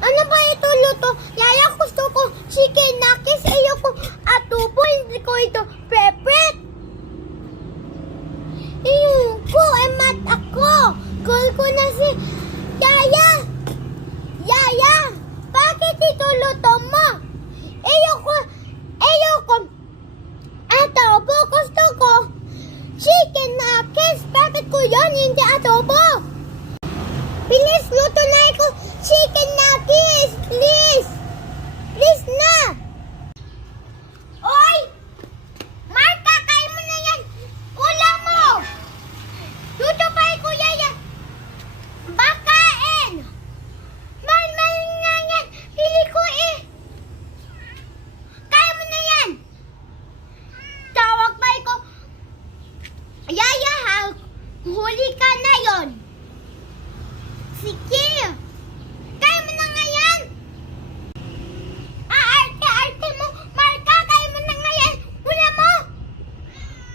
Ano ba ito luto? Yaya, gusto ko chicken nuggets. Ayoko adobo. Hindi ko ito prepare. Ayoko, mat ako. Call ko na si Yaya. Yaya, bakit ito luto mo? Ayoko adobo. Gusto ko chicken nuggets. Bakit ko yan? Hindi adobo. Please, luto na ako chicken nuggets. Please. Please na. Oy! Marta, kain mo na yan. Ulam mo. Luto pa ako, Yaya. Bakain. Man nga yan. Pili ko eh. Kain mo na yan. Tawag pa ako. Yaya, ha? Huli ka na yon. Sige. Kaya mo na nga yan. Arte mo. Marka, kaya mo na nga yan. Wala mo.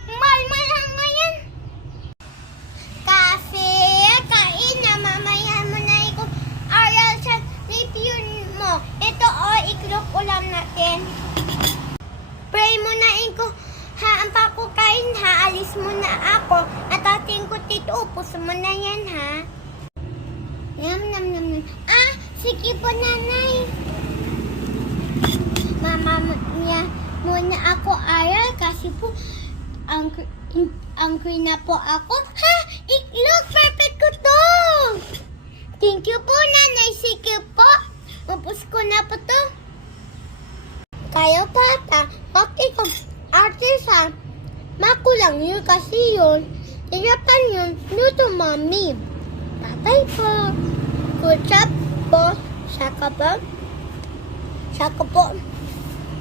Mal lang nga yan. Kasi, kain na. Mamaya mo na iko. Aral sa review mo. Ito iklok ulam natin. Pray mo na iko. Ha, ang pakukain ha. Alis mo na ako. At ating ko tito. Upos mo na yan ha. Yum, nam, nam, nam. Sige po, nanay. Mama niya muna ako aral kasi po angry na po ako. Ha? Iklog! Perfect ko to! Thank you po, nanay. Sige po. Upos ko na po to. Kayo pata. Okay ko. Artisan. Makulang yun kasi yun. Tirapan yun. Luto, mami. Bye po. Good job po. Saka po.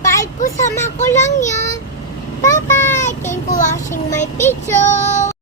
Bye po, sama ko lang yan. Bye-bye. Thank you for watching my video.